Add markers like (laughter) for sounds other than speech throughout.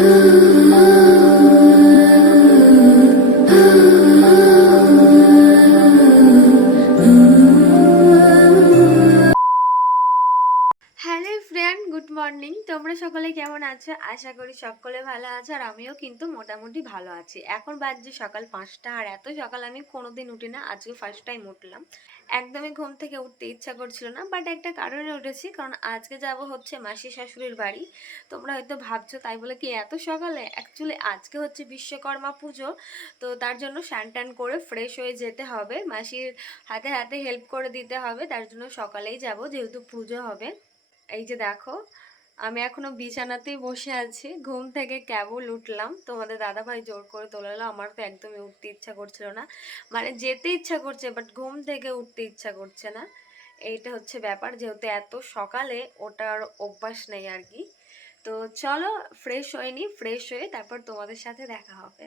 Ooh. (gasps) (gasps) (gasps) (laughs) তোমরা সকলে কেমন আছো? আশা করি সকলে ভালো আছো আর আমিও কিন্তু মোটামুটি ভালো আছি। এখন বাজছে সকাল পাঁচটা আর এত সকাল আমি কোনোদিন উঠি না, আজকে ফার্স্ট টাইম উঠলাম। একদমই ঘুম থেকে উঠতে ইচ্ছা করছিল না বাট একটা কারণে উঠেছি, কারণ আজকে যাব হচ্ছে মাসি শাশুড়ির বাড়ি। তোমরা হয়তো ভাবছ, তাই বলে কি এত সকালে? অ্যাকচুয়ালি আজকে হচ্ছে বিশ্বকর্মা পুজো, তো তার জন্য টান করে ফ্রেশ হয়ে যেতে হবে। মাসির হাতে হাতে হেল্প করে দিতে হবে, তার জন্য সকালেই যাব, যেহেতু পুজো হবে। এই যে দেখো আমি এখনও বিছানাতেই বসে আছি। ঘুম থেকে কেবল উঠলাম। তোমাদের দাদাভাই জোর করে তোলালো আমার তো একদমই উঠতে ইচ্ছা করছিল না। মানে যেতে ইচ্ছা করছে বাট ঘুম থেকে উঠতে ইচ্ছা করছে না। এইটা হচ্ছে ব্যাপার। যেহেতু এত সকালে ওটার অভ্যাস নেই আর কি। তো চলো ফ্রেশ হয়ে নি ফ্রেশ হয়ে তারপর তোমাদের সাথে দেখা হবে।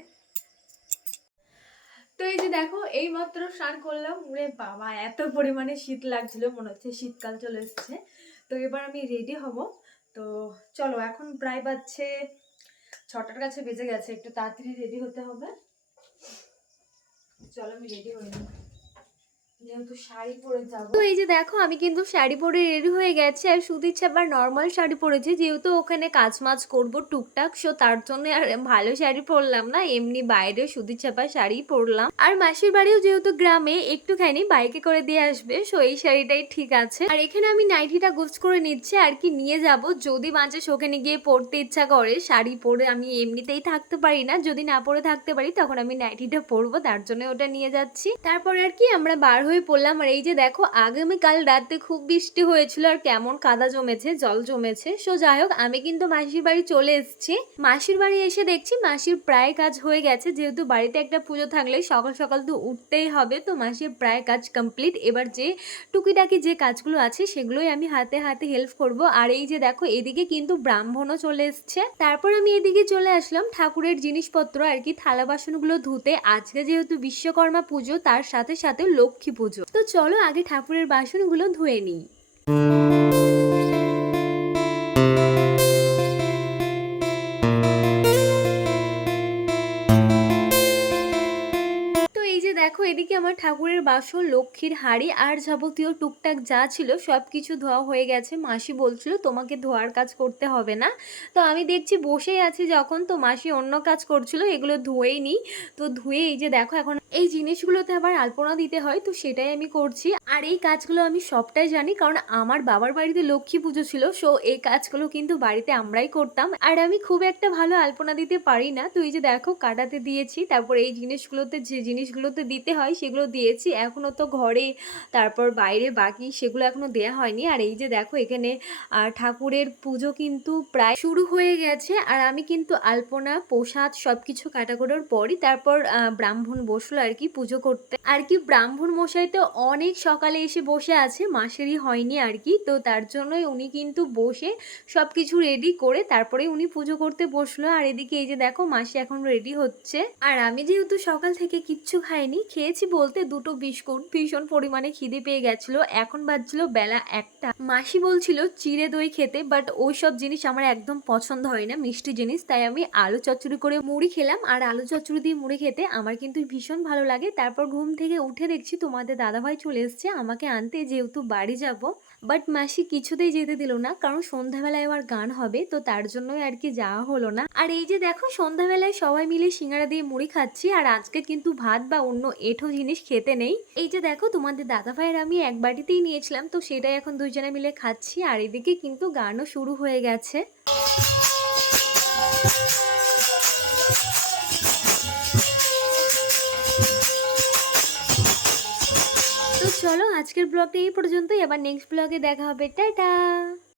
তো এই যে দেখো এই মাত্র স্নান করলাম। উড়ে বাবা, এত পরিমাণে শীত লাগছিল। মনে হচ্ছে শীতকাল চলে এসছে। তো এবার আমি রেডি হব। তো চলো, এখন প্রায় বাজছে ছটার কাছে বেজে গেছে, একটু তাড়াতাড়ি রেডি হতে হবে। চলো, আমি রেডি হয়ে নিই। এই যে দেখো, আমি কিন্তু শাড়ি পরে রেডি হয়ে গেছি আর আবার নর্মাল শাড়ি পরেছি। যেহেতু ওখানে কাজ মাজ করব টুকটাক সো তার জন্য আর ভালো শাড়ি পরলাম না। এমনি বাইরে শাড়ি পরলাম। আর মাসির বাড়িও যেহেতু গ্রামে, একটুখানি বাইকে করে দিয়ে আসবে সো এই শাড়িটাই ঠিক আছে। আর এখানে আমি নাইটিটা গোছ করে নিচ্ছি, আর কি নিয়ে যাব। যদি বাঁচে ওখানে গিয়ে পরতে ইচ্ছা করে, শাড়ি পরে আমি এমনিতেই থাকতে পারি না। যদি না পরে থাকতে পারি, তখন আমি নাইটিটা পরবো, তার জন্য ওটা নিয়ে যাচ্ছি। তারপরে আর কি আমরা বার হয়ে পড়লাম আর এই যে দেখো, আগামীকাল রাতে খুব বৃষ্টি হয়েছিল আর কেমন কাদা জমেছে, জল জমেছে। সো যাই হোক, আমি কিন্তু মাসির বাড়ি চলে এসেছি। মাসির বাড়ি এসে দেখছি মাসির প্রায় কাজ হয়ে গেছে। যেহেতু বাড়িতে একটা পুজো থাকলে সকাল সকাল তো উঠতেই হবে, তো মাসির প্রায় কাজ কমপ্লিট এবার যে টুকিটাকি যে কাজগুলো আছে সেগুলোই আমি হাতে হাতে হেল্প করব। আর এই যে দেখো, এদিকে কিন্তু ব্রাহ্মণও চলে এসছে। তারপর আমি এদিকে চলে আসলাম ঠাকুরের জিনিসপত্র আর কি, থালা বাসনগুলো ধুতে। আজকে যেহেতু বিশ্বকর্মা পুজো, তার সাথে সাথে লক্ষ্মী পুজো। তো চলো আগে ঠাকুরের বাসনগুলো ধুয়ে নিই। আমার ঠাকুরের বাসন, লক্ষ্মীর হাড়ি আর যাবতীয় টুকটাক যা ছিল সব কিছু ধোয়া হয়ে গেছে। মাসি বলছিল, তোমাকে ধোয়ার কাজ করতে হবে না। তো আমি দেখছি বসেই আছি যখন, তো মাসি অন্য কাজ করছিল, এগুলো ধুয়েই নিই। তো ধুয়ে এই যে দেখো, এখন এই জিনিসগুলোতে আবার আলপনা দিতে হয়, তো সেটাই আমি করছি। আর এই কাজগুলো আমি সবটাই জানি, কারণ আমার বাবার বাড়িতে লক্ষ্মী পুজো ছিল, সো এই কাজগুলো কিন্তু বাড়িতে আমরাই করতাম। আর আমি খুব একটা ভালো আলপনা দিতে পারি না। তো এই যে দেখো, কাটাতে দিয়েছি, তারপর এই জিনিসগুলোতে, যে জিনিসগুলোতে দিতে হয় সেগুলো দিয়েছি। এখনও তো ঘরে তারপর বাইরে বাকি সেগুলো এখনও দেয়া হয়নি। আর এই যে দেখো এখানে ঠাকুরের পুজো কিন্তু প্রায় শুরু হয়ে গেছে। আর আমি কিন্তু আলপনা, প্রসাদ সবকিছু কাটাকুটোর পরই তারপর ব্রাহ্মণ বসল আর কি পুজো করতে। আর কি ব্রাহ্মণ মশাই তো অনেক সকালে এসে বসে আছে, মাসেরই হয়নি আর কি। তো তার জন্যই উনি কিন্তু বসে সব কিছু রেডি করে তারপরে উনি পুজো করতে বসল। আর এদিকে এই যে দেখো মাসি এখন রেডি হচ্ছে। আর আমি যেহেতু সকাল থেকে কিচ্ছু খাইনি, খেয়েছি বলতে দুটো বিস্কুট ভীষণ পরিমাণে খিদে পেয়ে গেছিল। এখন বাজছিল বেলা একটা। মাসি বলছিল, চিড়ে দই খেতে বাট ওই সব জিনিস আমার একদম পছন্দ হয় না, মিষ্টি জিনিস। তাই আমি আলু চচ্চড়ি করে মুড়ি খেলাম, আর আলু চচ্চড়ি দিয়ে মুড়ি খেতে আমার কিন্তু ভীষণ ভালো লাগে। তারপর ঘুম থেকে উঠে দেখছি তোমাদের দাদাভাই চলে এসছে, আমাকে আনতে, যেহেতু বাড়ি যাব। বাট মাসি কিছুতেই যেতে দিল না, কারণ সন্ধ্যাবেলায় আবার গান হবে, তো তার জন্যই আর কি যাওয়া হলো না। আর এই যে দেখো, সন্ধ্যাবেলায় সবাই মিলে সিঙ্গারা দিয়ে মুড়ি খাচ্ছি, আর আজকে কিন্তু ভাত বা অন্য এঠো জিনিস খেতে নেই। এই যে দেখো, তোমাদের দাদা ভাইয়ের আমি এক বাটিতেই নিয়েছিলাম, তো সেটাই এখন দুইজনে মিলে খাচ্ছি। আর এদিকে কিন্তু গানও শুরু হয়ে গেছে। তো চলো, আজকের ব্লগটা এই পর্যন্তই। আবার নেক্সট ব্লগে দেখা হবে। টাটা!